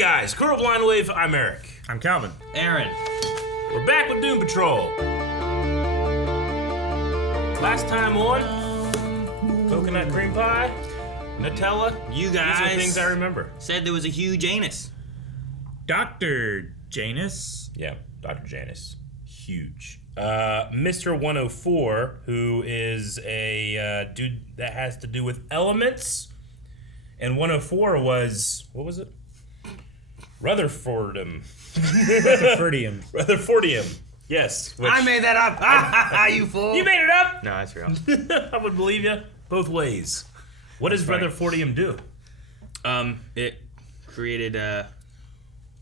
guys, Crew of Blind Wave, I'm Eric. I'm Calvin. Aaron. We're back with Doom Patrol. Last time on, coconut cream pie, Nutella. You guys These are things I remember. said there was a huge anus. Dr. Janus. Yeah, Dr. Janus. Huge. Mr. 104, who is a dude that has to do with elements. And 104 was, what was it? Rutherfordium. Rutherfordium. Yes. I made that up. You fool. You made it up? No, that's real. I would believe you both ways. What does Rutherfordium do? It created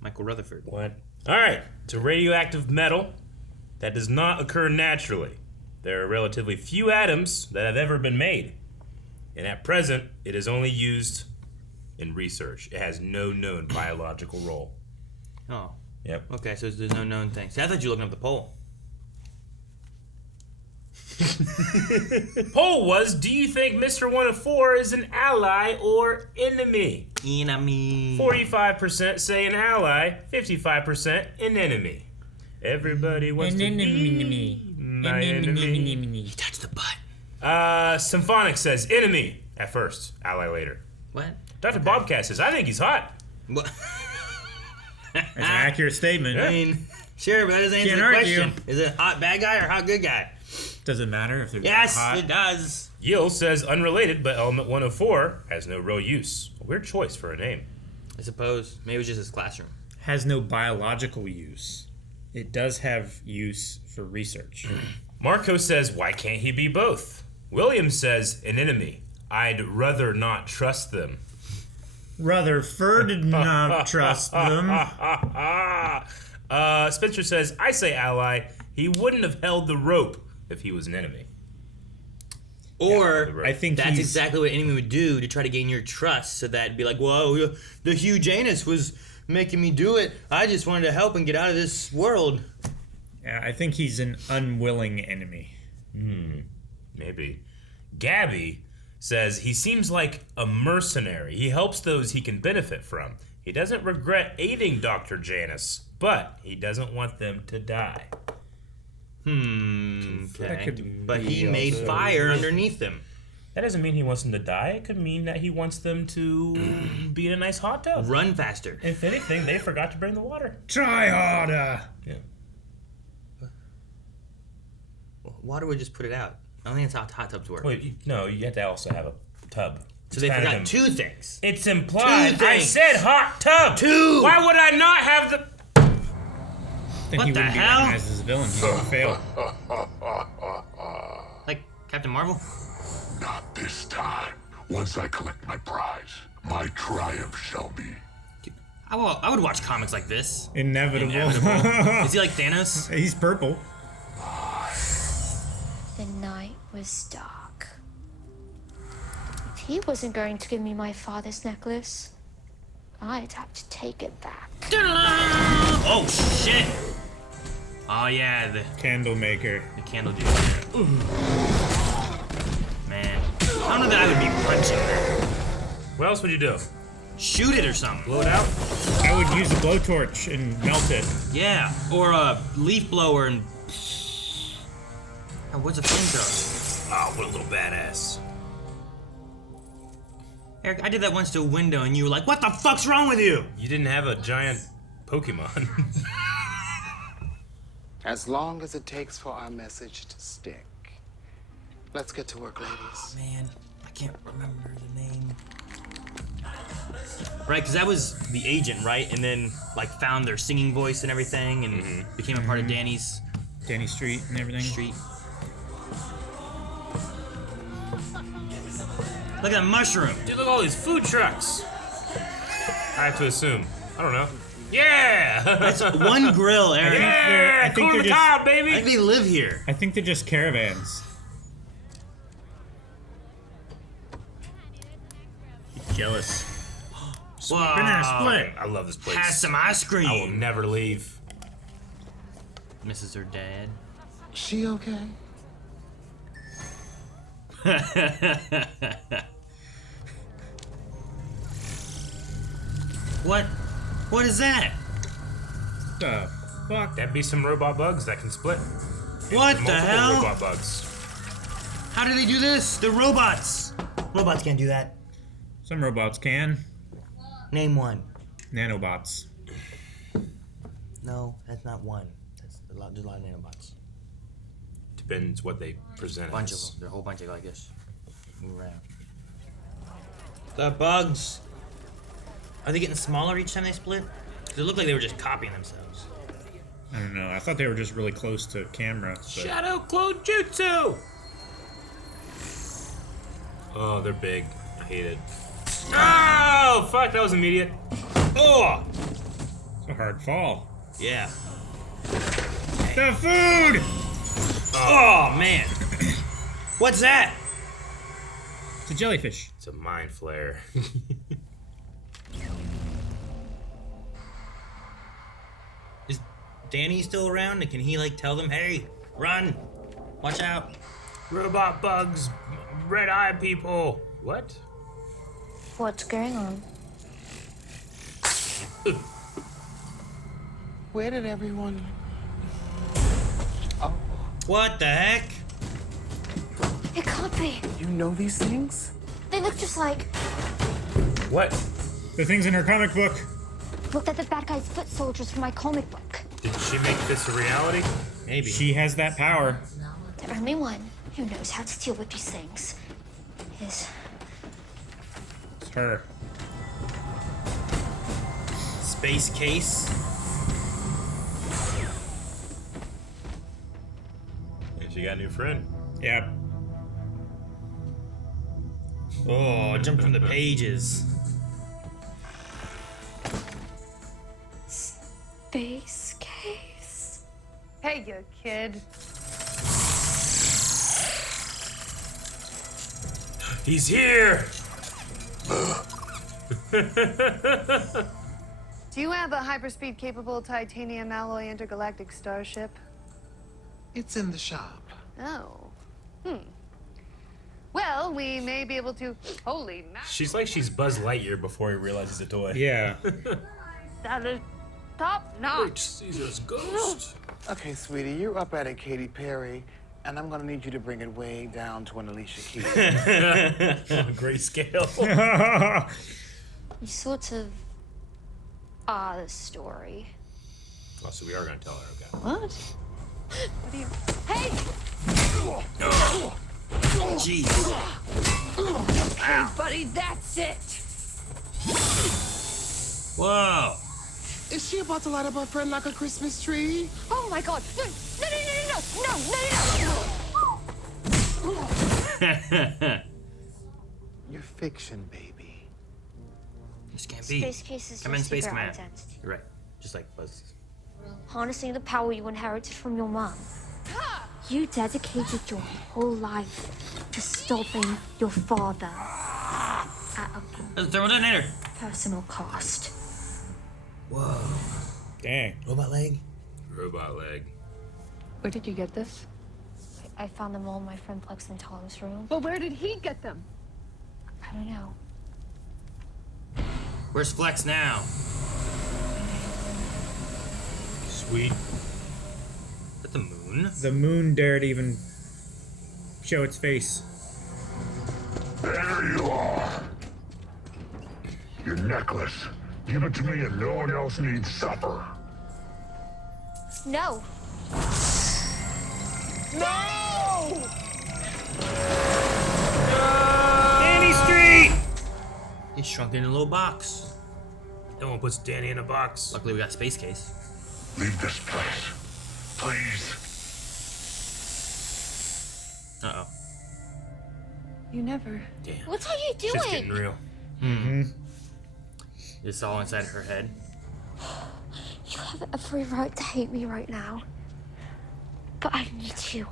Michael Rutherford. What? All right. It's a radioactive metal that does not occur naturally. There are relatively few atoms that have ever been made. And at present, it is only used in research. It has no known biological role. Oh. Yep. Okay, so there's no known thing. See, I thought you were looking up the poll. Poll was, do you think Mr. 104 is an ally or enemy? Enemy. 45% say an ally, 55% an enemy. Everybody wants to be my enemy. He touched the butt. Symphonic says enemy at first, ally later. What? Dr. Bobcat says, I think he's hot. What? That's an accurate statement. I mean, sure, but that doesn't answer Can't the argue. question. Is it hot bad guy or hot good guy? Does it matter if they're Yes, hot? it does. Yil says unrelated, but element 104 has no real use. A weird choice for a name. I suppose. Maybe it was just his classroom. Has no biological use. It does have use for research. Marco says, why can't he be both? William says, an enemy. I'd rather not trust them. Rutherford did not trust them. Spencer says, I say ally. He wouldn't have held the rope if he was an enemy. Or I think that's he's- exactly what an enemy would do to try to gain your trust, so that it'd be like, whoa, the huge anus was making me do it. I just wanted to help and get out of this world. Yeah, I think he's an unwilling enemy. Maybe. Gabby says he seems like a mercenary. He helps those he can benefit from. He doesn't regret aiding Dr. Janus, but he doesn't want them to die. Okay. could But he be made also- fire underneath them. That doesn't mean he wants them to die. It could mean that he wants them to be in a nice hot tub. Run faster. If anything, they forgot to bring the water. Try harder. Yeah. Water would just put it out. I don't think that's how hot tubs work. Wait, no, you have to also have a tub. So they forgot two things. It's implied. Two I things. said hot tub. Two. Why would I not have the... Then What he the wouldn't be hell? recognized as a villain. He would fail. Like Captain Marvel? Not this time. Once I collect my prize, my triumph shall be. I would watch comics like this. Inevitable. Is he like Thanos? He's purple. The night was dark. If he wasn't going to give me my father's necklace, I'd have to take it back. Oh shit! Oh yeah, the Candle maker. candle dude. Man, I don't know that I would be punching that. What else would you do? Shoot it or something. Blow it out? I would use a blowtorch and melt it. Yeah, or a leaf blower and. Oh, what's a flamethrower? Oh, what a little badass. Eric, I did that once to a window, and you were like, "What the fuck's wrong with you?" You didn't have a giant Pokemon. As long as it takes for our message to stick. Let's get to work, ladies. Man, I can't remember the name. Right, because that was the agent, right? And then like found their singing voice and everything, and became a part of Danny's Danny Street and everything. street. Look at that mushroom. Dude, look at all these food trucks. I have to assume. I don't know. Yeah! That's one grill, Eric. Yeah! I think Corn on the they're cob, I baby! think they live here. I think they're just caravans. Jealous. Wow. Banana split. I love this place. Has some ice I will cream. never leave. Misses her dad. She okay? What? What is that? The fuck? That'd be some robot bugs that can split. What the Multiple hell? robot bugs. How do they do this? They're robots. Robots can't do that. Some robots can. Name one. Nanobots. No, that's not one. There's a lot of nanobots. Depends what they present A bunch of as. them. There are a whole bunch of like this. Move around. The bugs. Are they getting smaller each time they split? Because it looked like they were just copying themselves. I don't know. I thought they were just really close to camera. But... Shadow Clone Jutsu! Oh, they're big. I hate it. Oh, fuck, that was immediate. Oh! It's a hard fall. Yeah. The food! Oh, man. What's that? It's a jellyfish. It's a mind flare. Is Danny still around? Can he like tell them, hey, run, watch out? Robot bugs, red eye people. What? What's going on? Where did everyone... Oh, What the heck? It can't be. you know these things? They look just like. What? The things in her comic book. Looked at the bad guy's foot soldiers from my comic book. Did she make this a reality? Maybe. She has that power. The only one who knows how to deal with these things is. It's her. Space case. And she got a new friend. Yep. Oh, jump from the pages. Space case. Hey, you kid. He's here! Do you have a hyperspeed capable titanium alloy intergalactic starship? It's in the shop. Oh. Well, we may be able to. Holy She's like she's Buzz Lightyear before he realizes it's a toy. Yeah. that is top notch. Caesar's ghost. Okay, sweetie, you're up at it, Katy Perry, and I'm gonna need you to bring it way down to an Alicia Keys. Grayscale. You sort of are the story. Oh, so we are gonna tell her, okay. What? What do you. Hey! Jeez. Hey, buddy, that's it! Whoa. Is she about to light up her friend like a Christmas tree? Oh my god! No! You're fiction, baby. This can't be. Space case is Come your in, Space secret Command. identity. You're right. Just like Buzz. Harnessing the power you inherited from your mom. You dedicated your whole life to stopping your father at a There's a thermodetonator. personal cost. Whoa. Dang. Robot leg. Robot leg. Where did you get this? I found them all in my friend Plex and Tom's room. Well, where did he get them? I don't know. Where's Flex now? Sweet. Is that the moon? The moon dared even show its face. There you are. Your necklace. Give it to me and no one else needs supper. No! Danny Street! He's shrunk in a little box. No one puts Danny in a box. Luckily, we got space case. Leave this place. Please. Uh-oh. You never. Damn. What are you Shit's getting doing? real. It's all inside her head. You have every right to hate me right now. But I need you.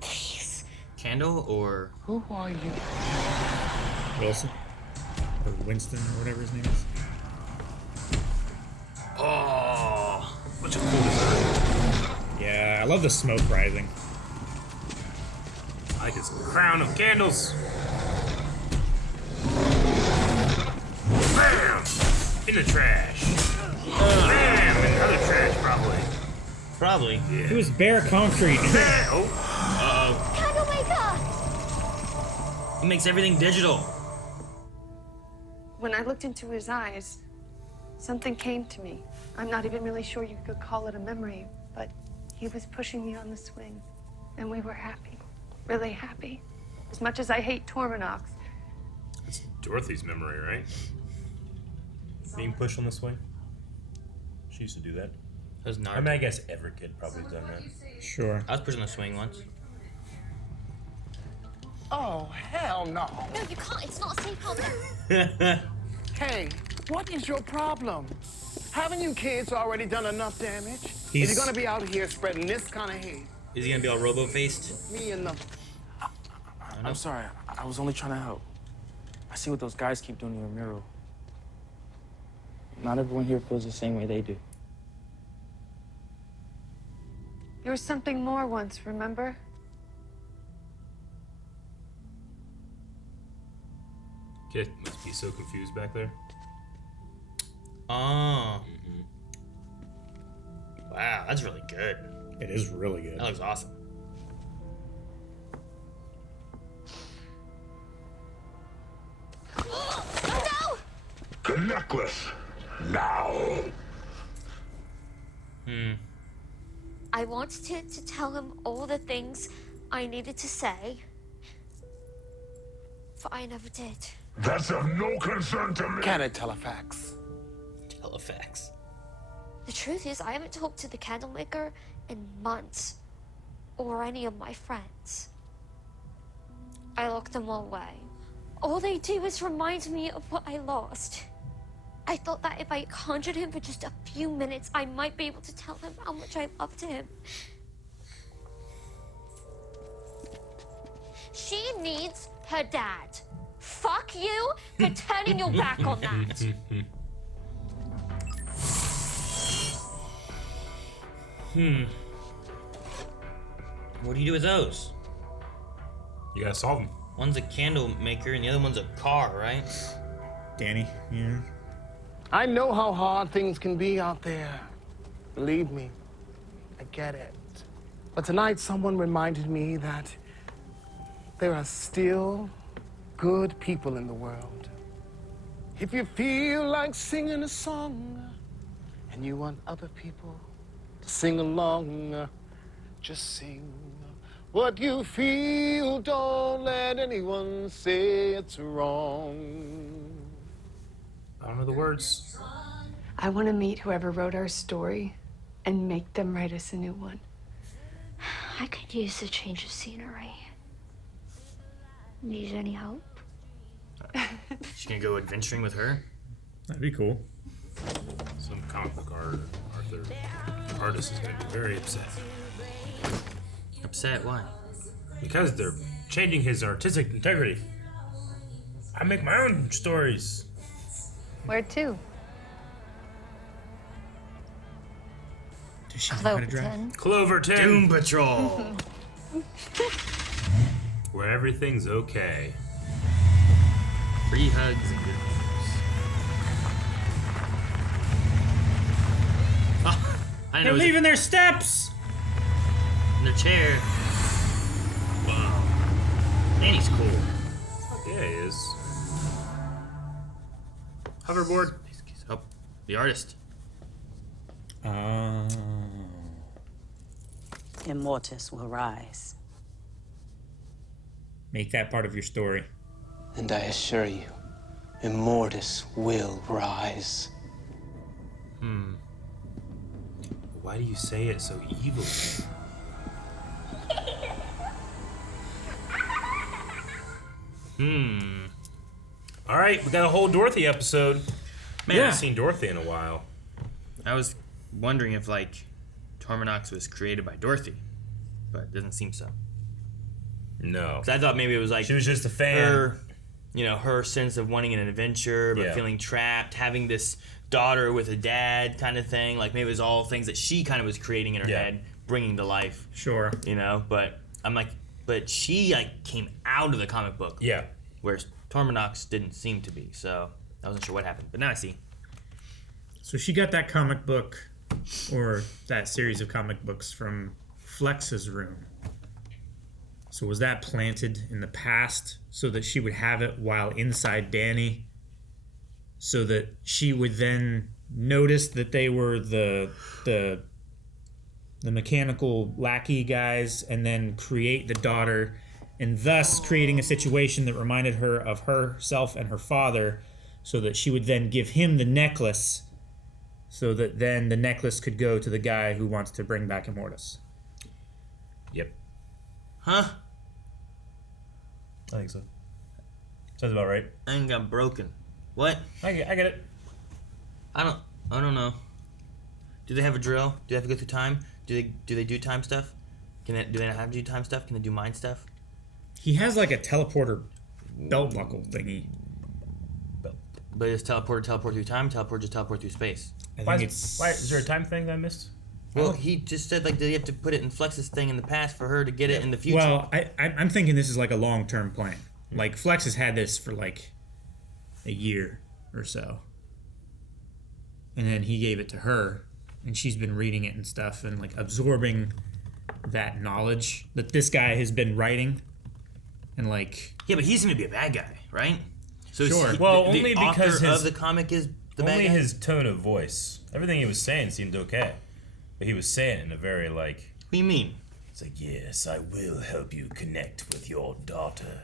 Please. Candle or... Who are you? Wilson? Or Winston, or whatever his name is. Oh. Bunch of cool design. Yeah, I love the smoke rising. I like his crown of candles. Bam! In the trash. Bam! In other trash, probably. Probably. Yeah. It was bare concrete. Oh. Candle maker! He makes everything digital. When I looked into his eyes, something came to me. I'm not even really sure you could call it a memory, but he was pushing me on the swing, and we were happy. Really happy. As much as I hate Torminox. It's Dorothy's memory, right? Being pushed on the swing. She used to do that. That was I mean, I guess every kid probably has done that. Sure. I was pushing the swing once. Oh, hell no. No, you can't. It's not safe out there. Hey, what is your problem? Haven't you kids already done enough damage? If you're gonna be out here spreading this kind of hate, Is he gonna be all robo-faced? me and the... I'm sorry. I was only trying to help. I see what those guys keep doing to your mural. Not everyone here feels the same way they do. There was something more once, remember? Kid must be so confused back there. Oh. Wow, that's really good. It is really good. That looks awesome. No! The necklace. Now. I wanted to tell him all the things I needed to say, but I never did. That's of no concern to me. Can it telefax? Telefax. The truth is, I haven't talked to the candlemaker in months, or any of my friends. I locked them all away. All they do is remind me of what I lost. I thought that if I conjured him for just a few minutes, I might be able to tell him how much I loved him. She needs her dad. Fuck you for turning your back on that. What do you do with those? You gotta solve them. One's a candle maker and the other one's a car, right? Danny, yeah. I know how hard things can be out there. Believe me, I get it. But tonight, someone reminded me that there are still good people in the world. If you feel like singing a song and you want other people to sing along, just sing what you feel. Don't let anyone say it's wrong. I don't know the words. I want to meet whoever wrote our story and make them write us a new one. I could use a change of scenery. Need any help? She's gonna go adventuring with her? That'd be cool. Some comic book artist is gonna be very upset. Upset? Why? Because they're changing his artistic integrity. I make my own stories. Where to? Does she know how to drive? Cloverton. Cloverton, Doom Patrol! where everything's okay. Free hugs and good vibes. Oh, I didn't They're know it leaving their steps! was in their chair. Wow. Danny's cool. Yeah, he is. Hoverboard. Oh, the artist. Immortus will rise. Make that part of your story. And I assure you, Immortus will rise. Why do you say it so evilly? All right, we got a whole Dorothy episode. Man, I haven't seen Dorothy in a while. I was wondering if, like, Torminox was created by Dorothy, but it doesn't seem so. No. 'Cause I thought maybe it was like She was just a fan. her, you know, her sense of wanting an adventure, but Yeah. feeling trapped, having this daughter with a dad kind of thing. Like maybe it was all things that she kind of was creating in her Yeah. head, bringing to life. Sure. You know, but I'm like, but she like came out of the comic book. Yeah. Whereas Torminox didn't seem to be. So I wasn't sure what happened, but now I see. So she got that comic book, or that series of comic books, from Flex's room. So was that planted in the past so that she would have it while inside Danny, so that she would then notice that they were the mechanical lackey guys, and then create the daughter, and thus creating a situation that reminded her of herself and her father, so that she would then give him the necklace, so that then the necklace could go to the guy who wants to bring back Immortus. Yep. Huh? I think so. Sounds about right. I ain't got broken. What? I get it. I don't know. Do they have a drill? Do they have to go through time? Do they do time stuff? Do they not have to do time stuff? Can they do mind stuff? He has like a teleporter belt buckle thingy. But is teleport through time? Teleport through space? Why is there a time thing that I missed? Well, he just said like, did he have to put it in Flex's thing in the past for her to get it in the future? Well, I'm thinking this is like a long-term plan. Like Flex has had this for like a year or so, and then he gave it to her, and she's been reading it and stuff, and like absorbing that knowledge that this guy has been writing, and like yeah, but he's gonna be a bad guy, right? So sure. Well, the only because author of the comic is the bad only guy? his tone of voice. Everything he was saying seemed okay, but he was saying it in a very like. What do you mean? It's like, yes, I will help you connect with your daughter.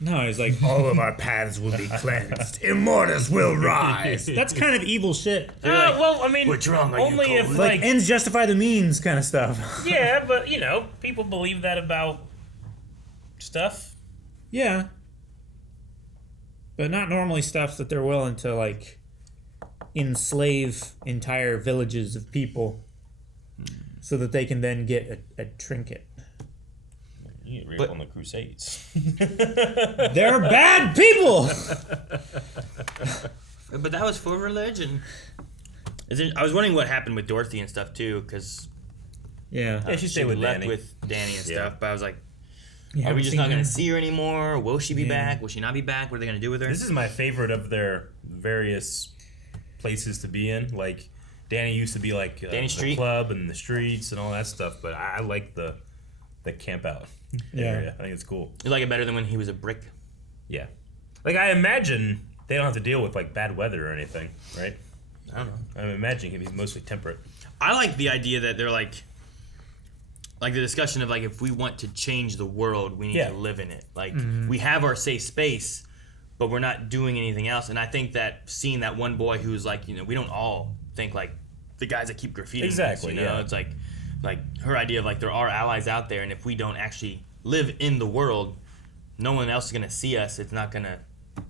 no, it's like All of our paths will be cleansed. Immortus will rise. That's kind of evil shit. Well, I mean, "What's wrong? Are you only if cold?" Like ends justify the means kind of stuff. yeah, but you know, people believe that about stuff. Yeah. But not normally stuff that they're willing to like enslave entire villages of people so that they can then get a trinket. You get real But- on the Crusades. They're bad people. But that was for religion. I was wondering what happened with Dorothy and stuff too, because Yeah. Yeah, she stayed with left Danny. with Danny and Yeah. stuff. But I was like, You are we haven't just seen not going her? to see her anymore? Will she be back? Will she not be back? What are they going to do with her? This is my favorite of their various places to be in. Like, Danny used to be like Danny the Street? club and the streets and all that stuff, but I like the camp out area. I think it's cool. You like it better than when he was a brick? Yeah. Like, I imagine they don't have to deal with like bad weather or anything, right? I don't know. I'm imagining he's mostly temperate. I like the idea that they're like the discussion of like, if we want to change the world, we need Yeah. to live in it. Like we have our safe space, but we're not doing anything else. And I think that seeing that one boy who's like, you know, we don't all think like the guys that keep graffitiing. Exactly, You know, yeah. it's like her idea of like there are allies out there, and if we don't actually live in the world, no one else is gonna see us. It's not gonna,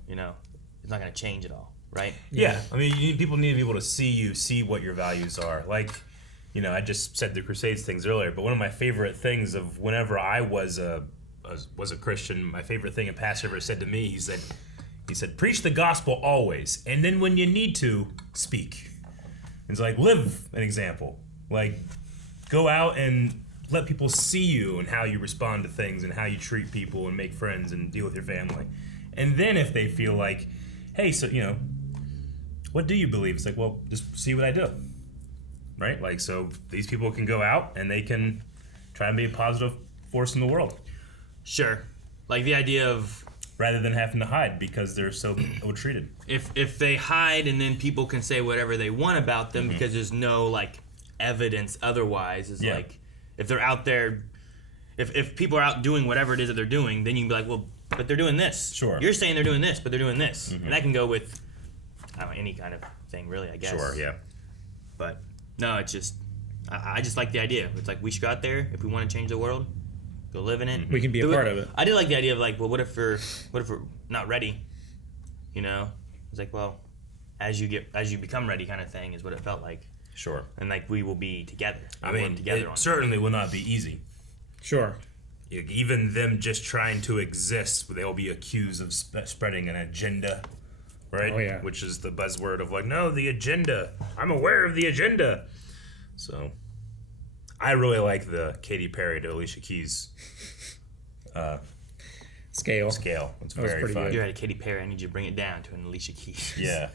you know, it's not gonna change at all, right? Yeah. I mean, people need to be able to see you, see what your values are. Like, you know, I just said the Crusades things earlier, but one of my favorite things of whenever I was a Christian, my favorite thing a pastor ever said to me, he said, preach the gospel always, and then when you need to, speak. It's like, live an example. Like, go out and let people see you and how you respond to things and how you treat people and make friends and deal with your family. And then if they feel like, hey, so, you know, what do you believe? It's like, well, just see what I do. Right? Like, so these people can go out and they can try and be a positive force in the world. Sure. Like the idea of rather than having to hide because they're so ill-treated. If they hide and then people can say whatever they want about them because there's no like evidence otherwise, is like if they're out there, if people are out doing whatever it is that they're doing, then you can be like, well, but they're doing this. Sure. You're saying they're doing this, but they're doing this, and that can go with I don't know, any kind of thing really, I guess. Sure. Yeah. But no, it's just I just like the idea. It's like we should go out there if we want to change the world, go live in it. We can be a part of it. I did like the idea of like, well, what if we're not ready? You know, it's like, well, as you become ready, kind of thing is what it felt like. Sure. And like we will be together. I We'll mean, work together it on certainly will not be easy. Sure. Even them just trying to exist, they'll be accused of spreading an agenda, right? Oh, yeah. Which is the buzzword of like, no, the agenda. I'm aware of the agenda. So, I really like the Katy Perry to Alicia Keys Scale. scale. It's That was very pretty fun. good. You're at a Katy Perry. I need you to bring it down to an Alicia Keys. Yeah.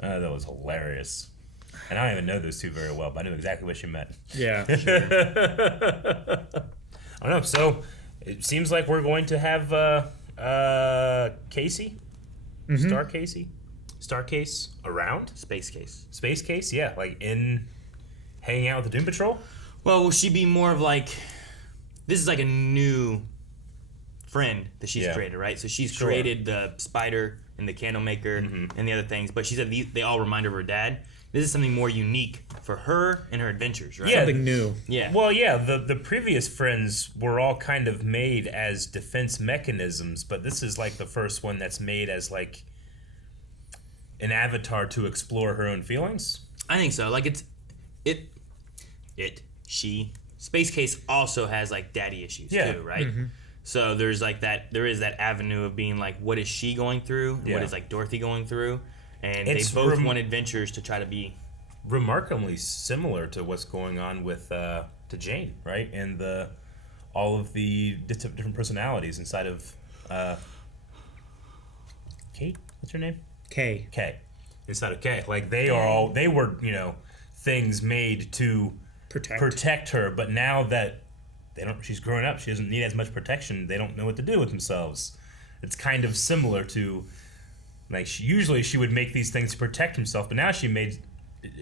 That was hilarious. And I don't even know those two very well, but I knew exactly what she meant. Yeah. I don't know. So it seems like we're going to have Casey, Starcase around. Space Case. Space Case, yeah, like hanging out with the Doom Patrol. Well, will she be more of like, this is like a new friend that she's created, right? So she's created the spider and the candlemaker and the other things, but she said they all remind her of her dad. This is something more unique for her and her adventures, right? Yeah, Something new. Yeah. Well, yeah, the previous friends were all kind of made as defense mechanisms, but this is like the first one that's made as like an avatar to explore her own feelings. I think so. Like she Space Case also has like daddy issues too, right? So there is that avenue of being like, what is she going through? Yeah. What is like Dorothy going through? And It's they both want adventures to try to be remarkably similar to what's going on with to Jane, right? And all of the different personalities inside of Kate. What's her name? K. Inside of K. Like they were things made to protect her, but now that she's grown up, she doesn't need as much protection. They don't know what to do with themselves. It's kind of similar to, like, usually she would make these things to protect himself, but now she made,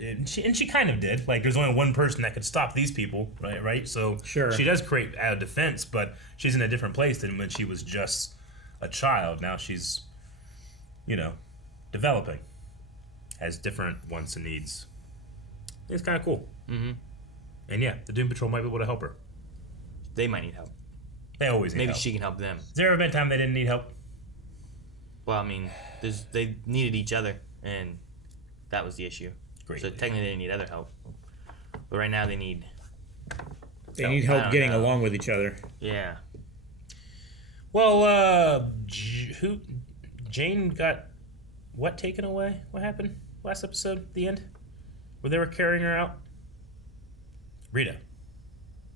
and she kind of did. Like, there's only one person that could stop these people, right? So she does create out of defense, but she's in a different place than when she was just a child. Now she's, developing, has different wants and needs. It's kind of cool. Mm-hmm. And yeah, the Doom Patrol might be able to help her. They might need help. They always need help. Maybe she can help them. Has there ever been a time they didn't need help? Well, I mean, they needed each other, and that was the issue. Great. So technically they didn't need other help. But right now they need help getting along with each other. Yeah. Well, Jane got what taken away? What happened last episode, the end? Where they were carrying her out? Rita.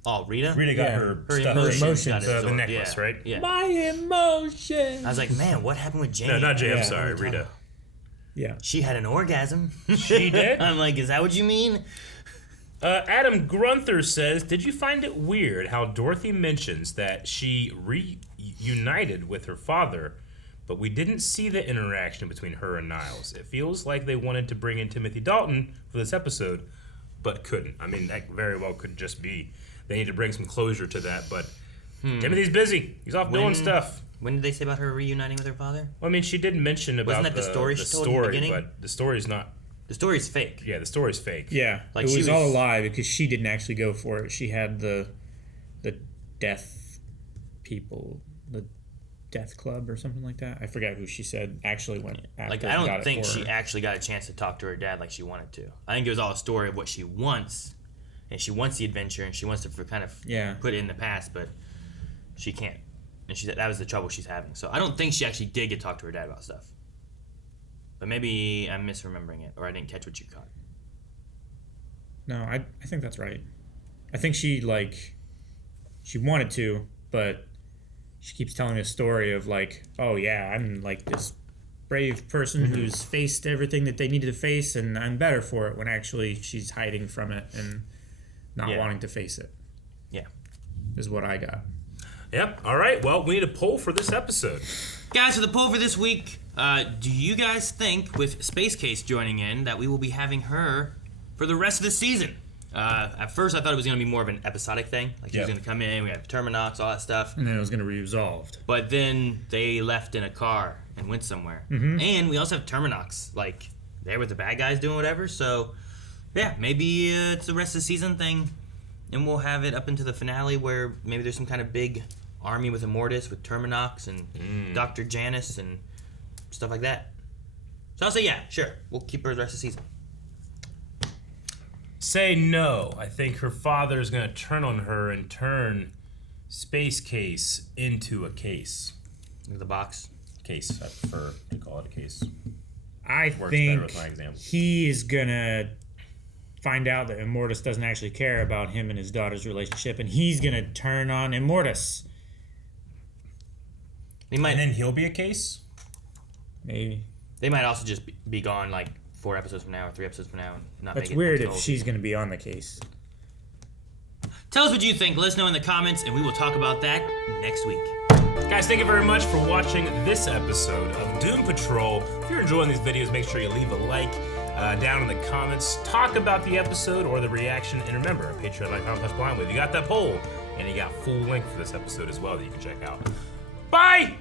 Oh, Rita? Rita got her stuff. Emotions. The necklace, right? Yeah. My emotions. I was like, man, what happened with Jane? No, not Jane. I'm sorry, Rita. Yeah. She had an orgasm. She did? I'm like, is that what you mean? Adam Grunther says, did you find it weird how Dorothy mentions that she reunited with her father, but we didn't see the interaction between her and Niles? It feels like they wanted to bring in Timothy Dalton for this episode, but couldn't. I mean, that very well could just be they need to bring some closure to that, but Timothy's busy. He's off doing stuff. When did they say about her reuniting with her father? Well, I mean, she did mention about Wasn't that the story she told in the beginning? But the story's not. The story's fake. Yeah, the story's fake. Yeah, Like it she was all a lie because she didn't actually go for it. She had the death people, the death club or something like that. I forgot who she said actually went after. Like, I don't think she actually got a chance to talk to her dad like she wanted to. I think it was all a story of what she wants, and she wants the adventure, and she wants to kind of put it in the past, but she can't. And she said that was the trouble she's having. So I don't think she actually did get to talk to her dad about stuff. But maybe I'm misremembering it, or I didn't catch what you caught. No, I think that's right. I think she wanted to, but she keeps telling a story of like, oh yeah, I'm like this brave person who's faced everything that they needed to face, and I'm better for it, when actually she's hiding from it and not wanting to face it. Yeah. Is what I got. Yep. All right. Well, we need a poll for this episode. Guys, for the poll for this week, do you guys think, with Space Case joining in, that we will be having her for the rest of the season? At first, I thought it was going to be more of an episodic thing. Like, she was going to come in, we have Terminox, all that stuff. And then it was going to be resolved. But then they left in a car and went somewhere. And we also have Terminox, like, there with the bad guys doing whatever. So, yeah, maybe it's the rest of the season thing. And we'll have it up into the finale where maybe there's some kind of big army with Immortus, with Terminox and Dr. Janice and stuff like that. So I'll say yeah, sure. We'll keep her the rest of the season. Say no. I think her father is going to turn on her and turn Space Case into a case. The box? Case. I prefer to call it a case. I Works better think with my example. he is going to find out that Immortus doesn't actually care about him and his daughter's relationship, and he's going to turn on Immortus. And then he'll be a case? Maybe. They might also just be gone, like, 4 episodes from now or 3 episodes from now and not That's make it weird until- if she's gonna be on the case. Tell us what you think. Let us know in the comments, and we will talk about that next week. Guys, thank you very much for watching this episode of Doom Patrol. If you're enjoying these videos, make sure you leave a like down in the comments. Talk about the episode or the reaction. And remember, patreon.com/blindwave. You got that poll, and you got full link for this episode as well that you can check out. Bye!